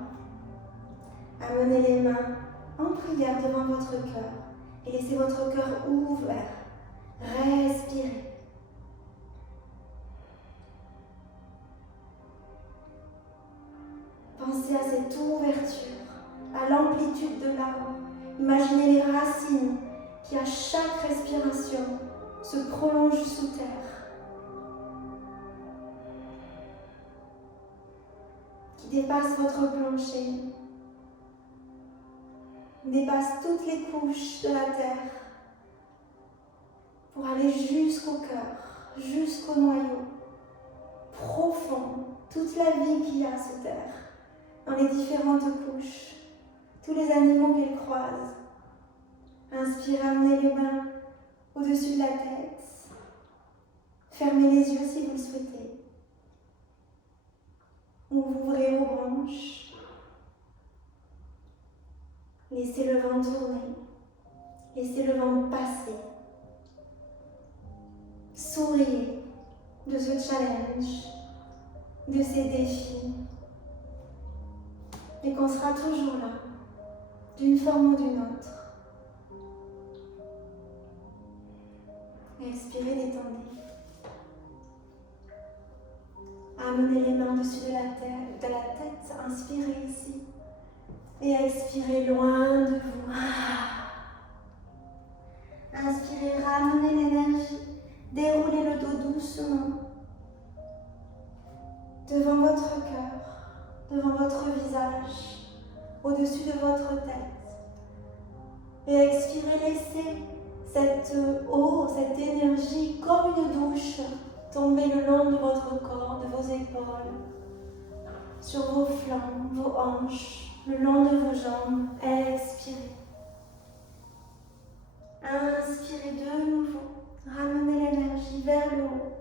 Amenez les mains en prière devant votre cœur et laissez votre cœur ouvert. Respirez. Pensez à cette ouverture, à l'amplitude de l'arbre. Imaginez les racines qui, à chaque respiration, se prolongent sous terre. Qui dépassent votre plancher, dépassent toutes les couches de la terre pour aller jusqu'au cœur, jusqu'au noyau profond, toute la vie qu'il y a sous terre, dans les différentes couches, tous les animaux qu'elle croise. Inspirez, amenez les mains au-dessus de la tête. Fermez les yeux si vous le souhaitez. Ouvrez vos branches. Laissez le vent tourner. Laissez le vent passer. Souriez de ce challenge, de ces défis. Et qu'on sera toujours là, d'une forme ou d'une autre. Expirez, détendez. Amenez les mains au-dessus de la tête. Inspirez ici. Et expirez loin de vous. Inspirez, ramenez l'énergie. Déroulez le dos doucement. Devant votre cœur, devant votre visage, au-dessus de votre tête. Et expirez, laissez cette eau, cette énergie comme une douche tomber le long de votre corps, de vos épaules, sur vos flancs, vos hanches, le long de vos jambes. Expirez. Inspirez de nouveau. Ramenez l'énergie vers le haut.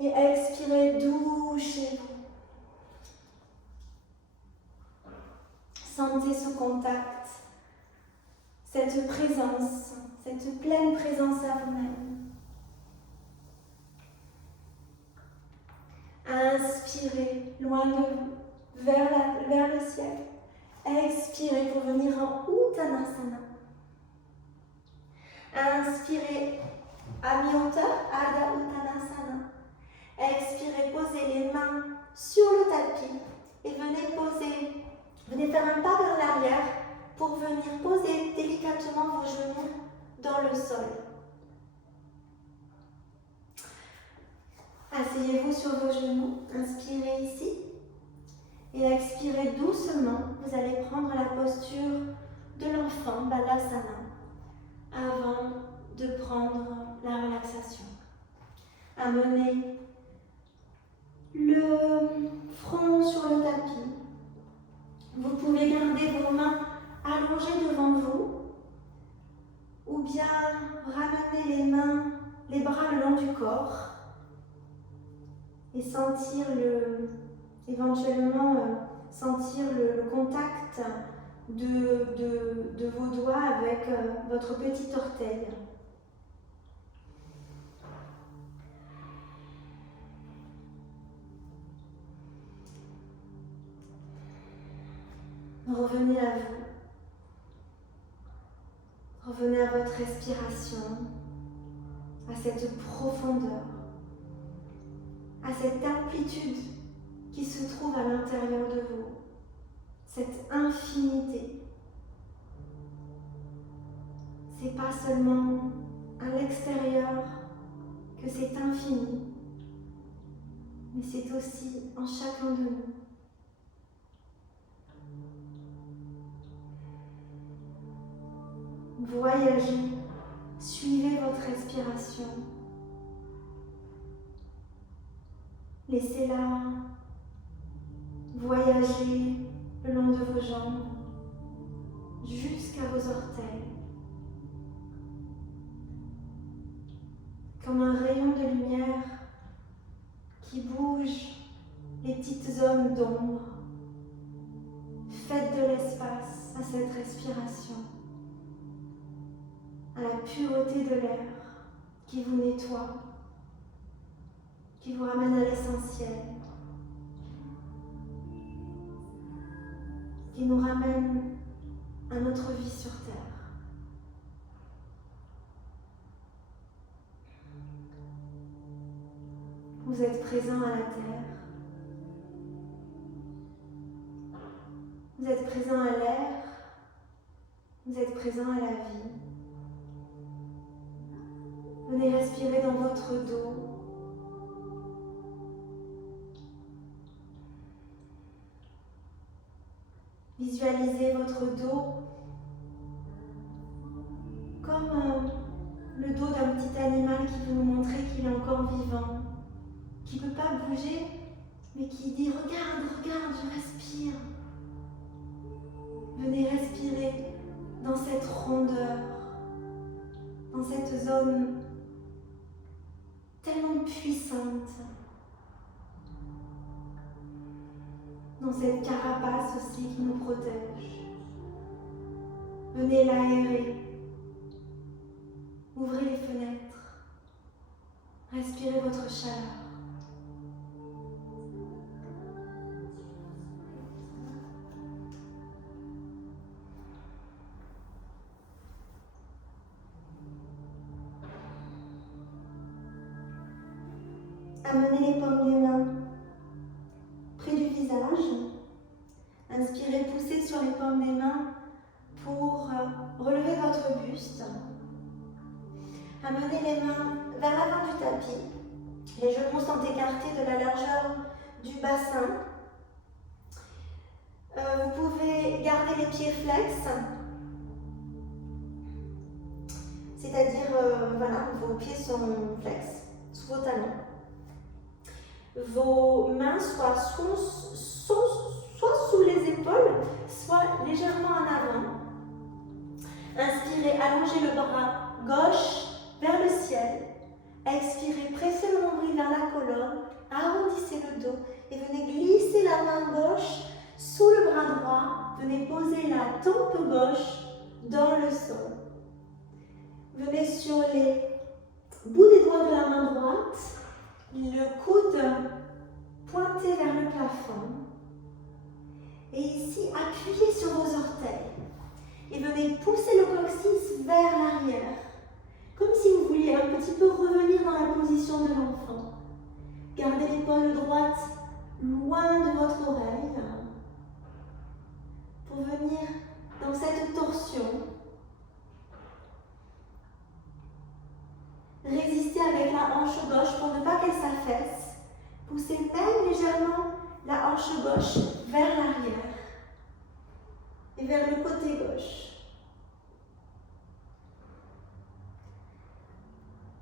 Et expirez, douchez-vous. Sentez ce contact, cette présence, cette pleine présence à vous-même. Inspirez loin de vous, vers le ciel. Expirez pour venir en Uttanasana. Inspirez à mi-hauteur, Ardha Uttanasana. Expirez, posez les mains sur le tapis et venez faire un pas vers l'arrière pour venir poser délicatement vos genoux dans le sol. Asseyez-vous sur vos genoux, inspirez ici et expirez doucement. Vous allez prendre la posture de l'enfant, Balasana, avant de prendre la relaxation. Amenez le front sur le tapis. Vous pouvez garder vos mains allongées devant vous ou bien ramener les bras le long du corps et éventuellement sentir le contact de vos doigts avec votre petit orteil. Revenez à vous. Revenez à votre respiration, à cette profondeur, à cette amplitude qui se trouve à l'intérieur de vous, cette infinité. C'est pas seulement à l'extérieur que c'est infini, mais c'est aussi en chacun de nous. Voyagez, suivez votre respiration. Laissez-la voyager le long de vos jambes jusqu'à vos orteils. Comme un rayon de lumière qui bouge les petites zones d'ombre. Faites de l'espace à cette respiration, à la pureté de l'air qui vous nettoie, qui vous ramène à l'essentiel, qui nous ramène à notre vie sur Terre. Vous êtes présent à la Terre, vous êtes présent à l'air, vous êtes présent à la vie. Venez respirer dans votre dos. Visualisez votre dos comme le dos d'un petit animal qui veut nous montrer qu'il est encore vivant, qui ne peut pas bouger, mais qui dit « Regarde, regarde, je respire ». Venez respirer dans cette rondeur, dans cette zone tellement puissante, dans cette carapace aussi qui nous protège. Venez l'aérer, ouvrez les fenêtres, respirez votre chaleur. Amenez les paumes des mains près du visage. Inspirez, poussez sur les paumes des mains pour relever votre buste. Amenez les mains vers l'avant du tapis. Les genoux sont écartés de la largeur du bassin. Vous pouvez garder les pieds flex, c'est-à-dire voilà, vos pieds sont flex sous vos talons. Vos mains soit sous les épaules, soit légèrement en avant. Inspirez, allongez le bras gauche vers le ciel. Expirez, pressez le nombril vers la colonne, arrondissez le dos et venez glisser la main gauche sous le bras droit. Venez poser la tempe gauche dans le sol. Venez sur les bouts des doigts de la main droite. Le coude pointé vers le plafond Et ici, appuyez sur vos orteils. Et venez pousser le coccyx vers l'arrière. Comme si vous vouliez un petit peu revenir dans la position de l'enfant. Gardez l'épaule droite loin de votre oreille. Pour venir dans cette torsion. Résistez avec la hanche gauche pour ne pas qu'elle s'affaisse. Poussez même légèrement la hanche gauche vers l'arrière et vers le côté gauche.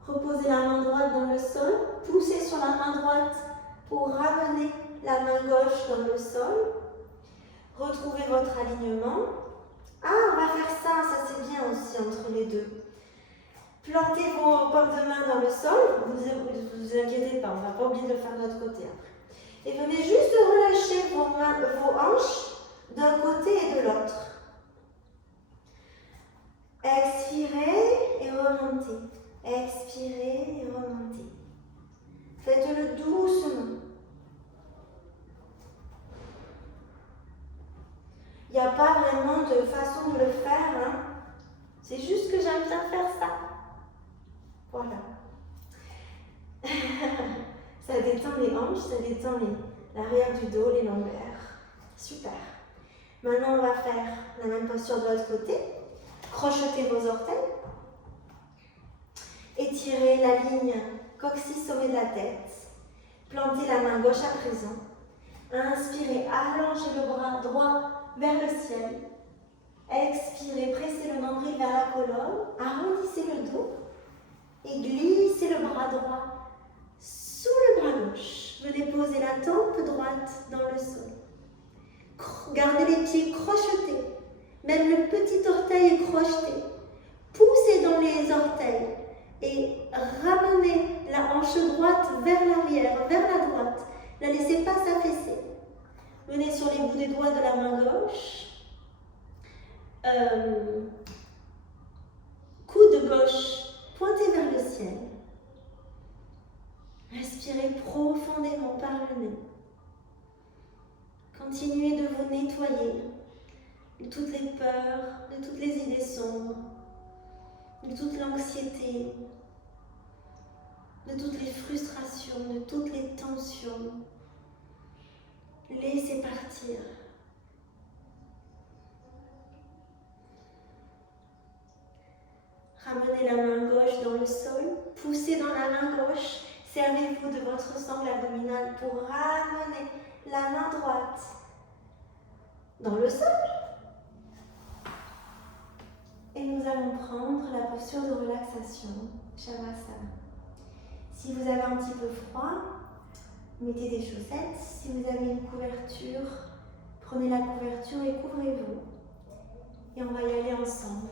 Reposez la main droite dans le sol, poussez sur la main droite pour ramener la main gauche dans le sol. Retrouvez votre alignement. Ah, on va faire ça, ça c'est bien aussi entre les deux. Plantez vos paumes de main dans le sol, vous inquiétez pas, on ne va pas oublier de le faire de l'autre côté après. Et venez juste relâcher vos hanches d'un côté et de l'autre. Expirez et remontez. Expirez et remontez. Faites-le doucement. Il n'y a pas vraiment de façon de le faire. Hein. C'est juste que j'aime bien faire ça. Voilà. Ça détend les hanches, ça détend l'arrière du dos, les lombaires. Super. Maintenant, on va faire la même posture de l'autre côté. Crochetez vos orteils. Étirez la ligne coccyx sommet de la tête. Plantez la main gauche à présent. Inspirez, allongez le bras droit vers le ciel. Expirez, pressez le nombril vers la colonne. Arrondissez le dos. Et glissez le bras droit sous le bras gauche. Venez poser la tempe droite dans le sol. Gardez les pieds crochetés. Même le petit orteil est crocheté. Poussez dans les orteils. Et ramenez la hanche droite vers l'arrière, vers la droite. Ne la laissez pas s'affaisser. Venez sur les bouts des doigts de la main gauche. Coude gauche pointé vers le ciel. Respirez profondément par le nez. Continuez de vous nettoyer de toutes les peurs, de toutes les idées sombres, de toute l'anxiété, de toutes les frustrations, de toutes les tensions. Laissez partir. Ramenez la main gauche dans le sol, poussez dans la main gauche, servez-vous de votre sangle abdominale pour ramener la main droite dans le sol. Et nous allons prendre la posture de relaxation, Shavasana. Si vous avez un petit peu froid, mettez des chaussettes. Si vous avez une couverture, prenez la couverture et couvrez-vous. Et on va y aller ensemble.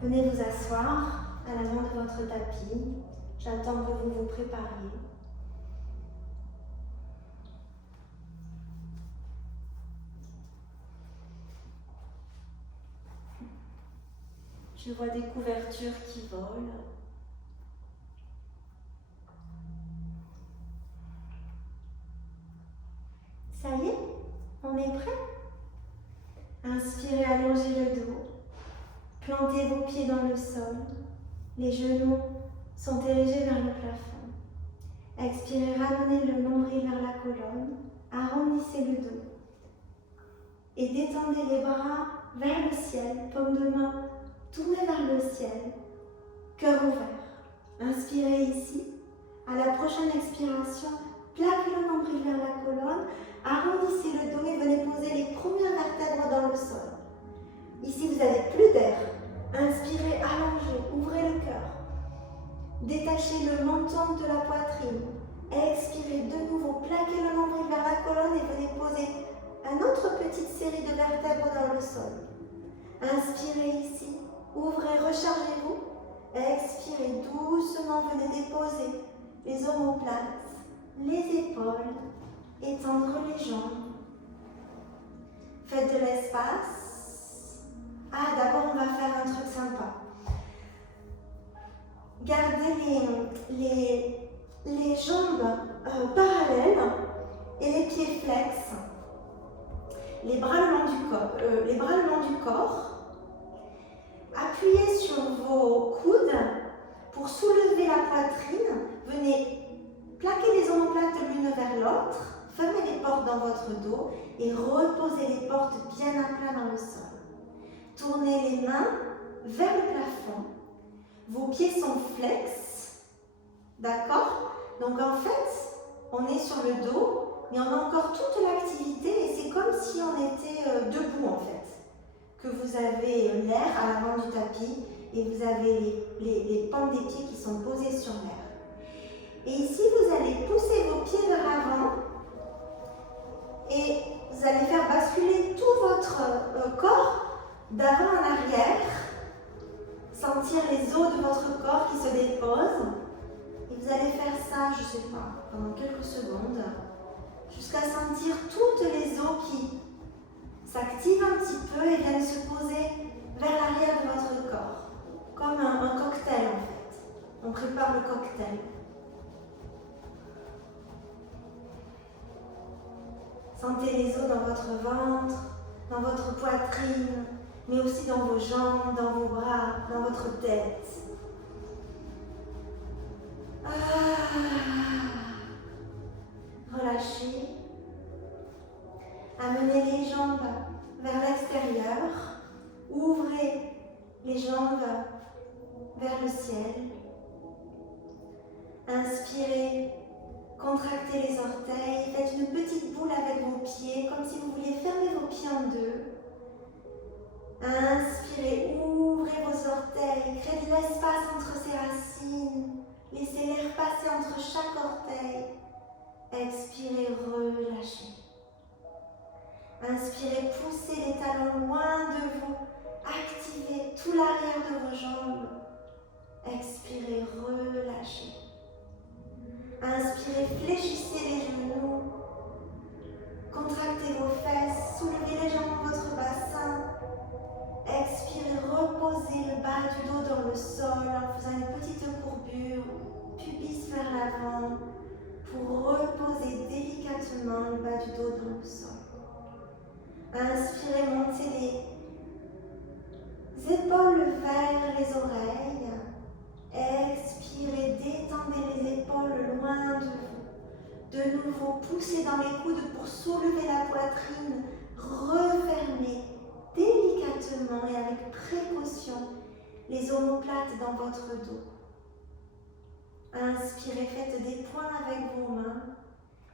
Venez vous asseoir à l'avant de votre tapis. J'attends que vous vous prépariez. Je vois des couvertures qui volent. Ça y est, on est prêt? Inspirez, allongez le dos. Plantez vos pieds dans le sol. Les genoux sont érigés vers le plafond. Expirez, ramenez le nombril vers la colonne. Arrondissez le dos. Et détendez les bras vers le ciel, paume de main tournez vers le ciel, cœur ouvert. Inspirez ici. À la prochaine expiration, plaquez le nombril vers la colonne, arrondissez le dos et venez poser les premières vertèbres dans le sol. Ici, vous n'avez plus d'air. Inspirez, allongez, ouvrez le cœur. Détachez le menton de la poitrine. Expirez de nouveau, plaquez le nombril vers la colonne et venez poser une autre petite série de vertèbres dans le sol. Inspirez ici. Ouvrez, rechargez-vous. Expirez doucement, venez déposer les omoplates, les épaules, étendre les jambes. Faites de l'espace. Ah, d'abord, on va faire un truc sympa. Gardez les jambes parallèles et les pieds flex. Les bras le long du corps. Appuyez sur vos coudes pour soulever la poitrine. Venez plaquer les omoplates l'une vers l'autre. Fermez les portes dans votre dos et reposez les portes bien à plat dans le sol. Tournez les mains vers le plafond. Vos pieds sont flex. D'accord? Donc en fait, on est sur le dos, mais on a encore toute l'activité et c'est comme si on était debout en fait. Que vous avez l'air à l'avant du tapis et vous avez les pentes des pieds qui sont posées sur l'air. Et ici, vous allez pousser vos pieds vers l'avant et vous allez faire basculer tout votre corps d'avant en arrière. Sentir les os de votre corps qui se déposent. Et vous allez faire ça, je ne sais pas, pendant quelques secondes, jusqu'à sentir toutes les os qui s'activent un petit peu et viennent se poser vers l'arrière de votre corps. Comme un cocktail en fait. On prépare le cocktail. Sentez les os dans votre ventre, dans votre poitrine, mais aussi dans vos jambes, dans vos bras, dans votre tête. Relâchez. Amenez les jambes vers l'extérieur. Ouvrez les jambes vers le ciel. Inspirez. Contractez les orteils. Faites une petite boule avec vos pieds, comme si vous vouliez fermer vos pieds en deux. Inspirez, ouvrez vos orteils, créez de l'espace entre ces racines. Laissez l'air passer entre chaque orteil. Expirez, relâchez. Inspirez, poussez les talons loin de vous. Activez tout l'arrière de vos jambes. Expirez, relâchez. Inspirez, fléchissez les genoux. Contractez vos fesses, soulevez légèrement votre bassin. Expirez, reposez le bas du dos dans le sol en faisant une petite courbure, pubis vers l'avant, pour reposer délicatement le bas du dos dans le sol. Inspirez, montez les épaules vers les oreilles. Expirez, détendez les épaules loin de vous. De nouveau, poussez dans les coudes pour soulever la poitrine, refermez délicatement et avec précaution les omoplates dans votre dos. Inspirez, faites des points avec vos mains.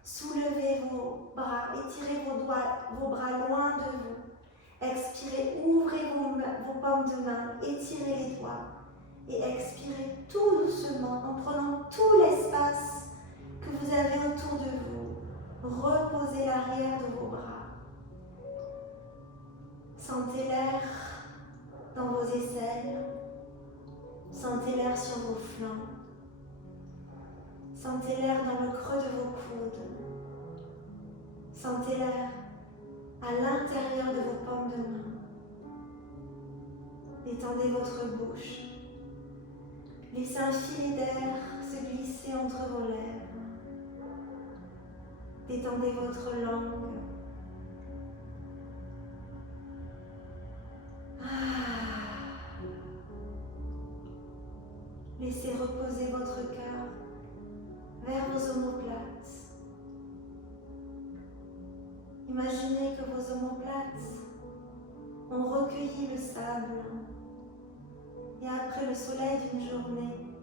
Soulevez vos bras, étirez vos bras loin de vous. Expirez, ouvrez vos paumes de main, étirez les doigts. Et expirez tout doucement en prenant tout l'espace que vous avez autour de vous. Reposez l'arrière de vos bras. Sentez l'air dans vos aisselles. Sentez l'air sur vos flancs. Sentez l'air dans le creux de vos coudes. Sentez l'air à l'intérieur de vos paumes de main. Étendez votre bouche. Laissez un filet d'air se glisser entre vos lèvres. Détendez votre langue. Laissez reposer votre cœur vers vos omoplates. Imaginez que vos omoplates ont recueilli le sable. Et après le soleil d'une journée,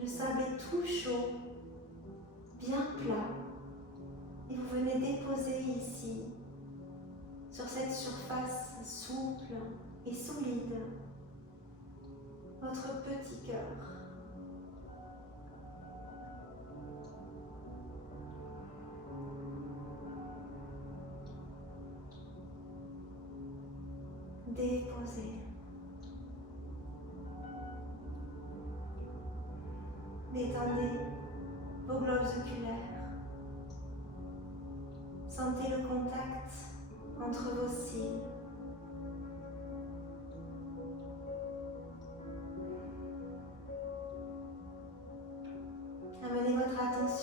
le sable est tout chaud, bien plat. Et vous venez déposer ici, sur cette surface souple et solide, votre petit cœur. Déposez. Détendez vos globes oculaires. Sentez le contact entre vos cils.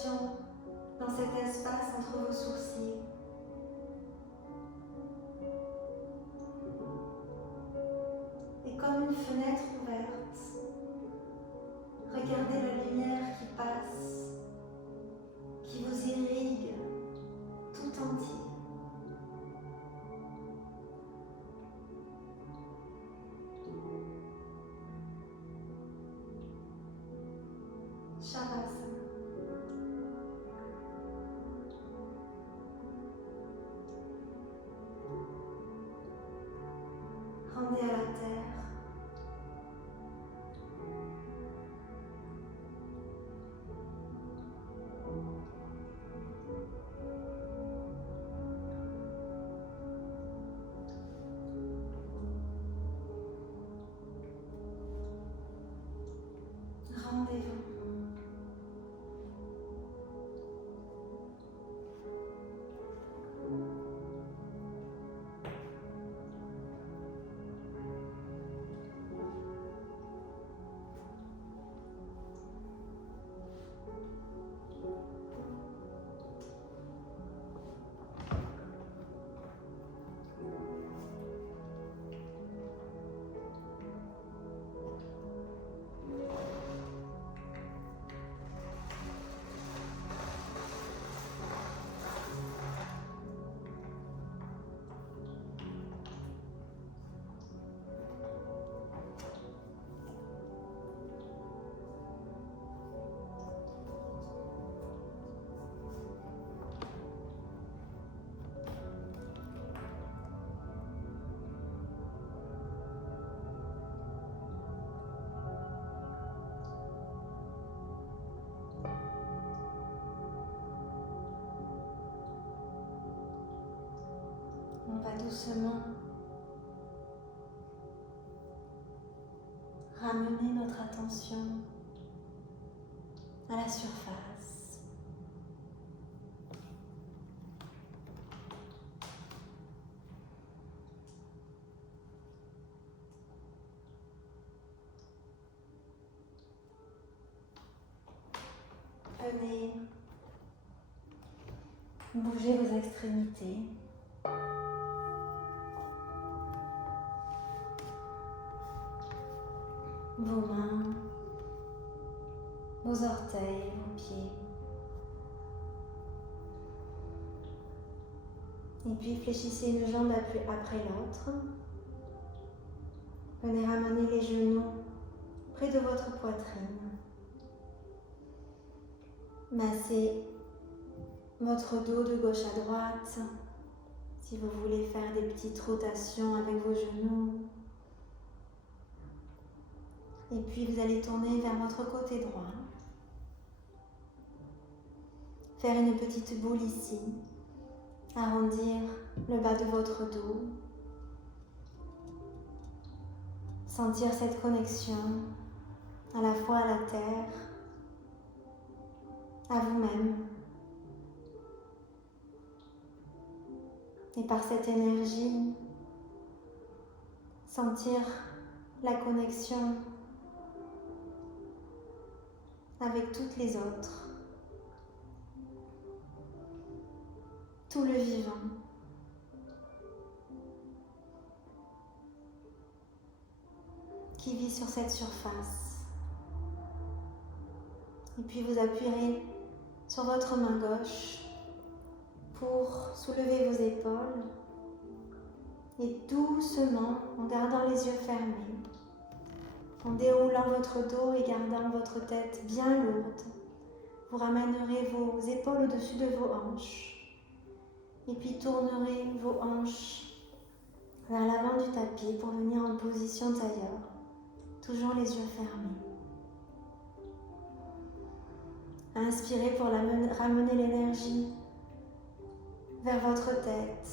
attention dans cet espace entre vos sourcils. Et comme une fenêtre ouverte, regardez la lumière qui passe, qui vous irrigue tout entier. Shavasana. Rendez à la terre. Rendez-vous. On va doucement ramener notre attention à la surface. Venez bouger vos extrémités. Vos mains, vos orteils, vos pieds. Et puis fléchissez une jambe après l'autre. Venez ramener les genoux près de votre poitrine. Massez votre dos de gauche à droite. Si vous voulez faire des petites rotations avec vos genoux. Et puis vous allez tourner vers votre côté droit. Faire une petite boule ici. Arrondir le bas de votre dos. Sentir cette connexion à la fois à la terre, à vous-même. Et par cette énergie, sentir la connexion avec toutes les autres, tout le vivant. Qui vit sur cette surface. Et puis vous appuierez sur votre main gauche pour soulever vos épaules et doucement, en gardant les yeux fermés, en déroulant votre dos et gardant votre tête bien lourde, vous ramènerez vos épaules au-dessus de vos hanches et puis tournerez vos hanches vers l'avant du tapis pour venir en position tailleur, toujours les yeux fermés. Inspirez pour ramener l'énergie vers votre tête.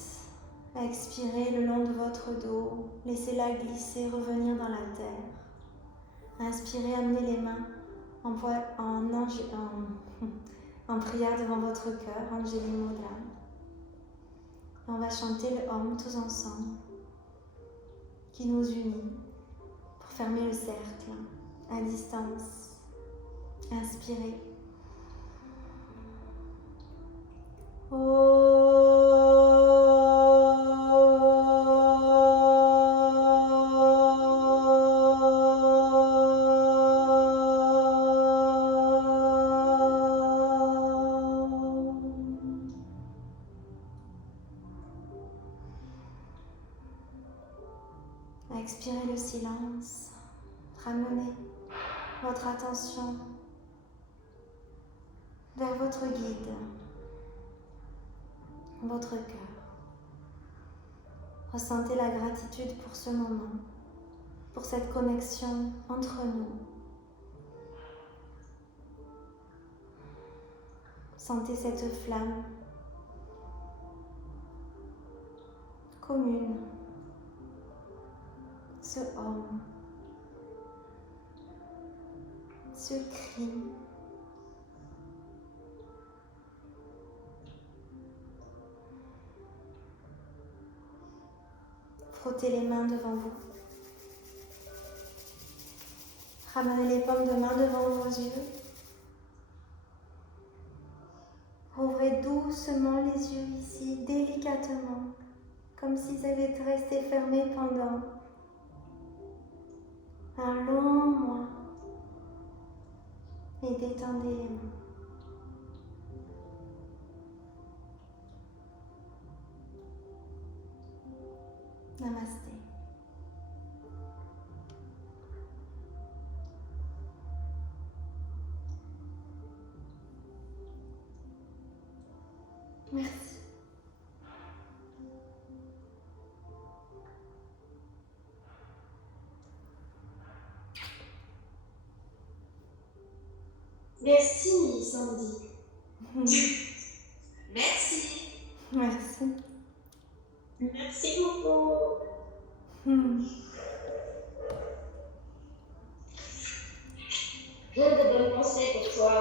Expirez le long de votre dos, laissez-la glisser, revenir dans la terre. Inspirez, amenez les mains en prière devant votre cœur, Anjali Mudra. Et on va chanter le Om tous ensemble, qui nous unit pour fermer le cercle à distance. Inspirez. Expirez le silence. Ramenez votre attention vers votre guide, votre cœur. Ressentez la gratitude pour ce moment, pour cette connexion entre nous. Sentez cette flamme commune, ce homme, ce cri. Frottez les mains devant vous. Ramenez les paumes de main devant vos yeux. Ouvrez doucement les yeux ici, délicatement, comme s'ils avaient resté fermés pendant un long mois. Et détendez les mains. Namasté. Merci. Merci, Sandy. Merci. Merci. Merci beaucoup. J'ai de bonnes pensées pour toi.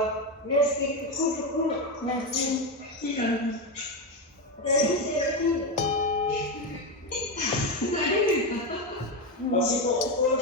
Merci, beaucoup. Merci. Salut, Céline. Salut. Merci pour tout.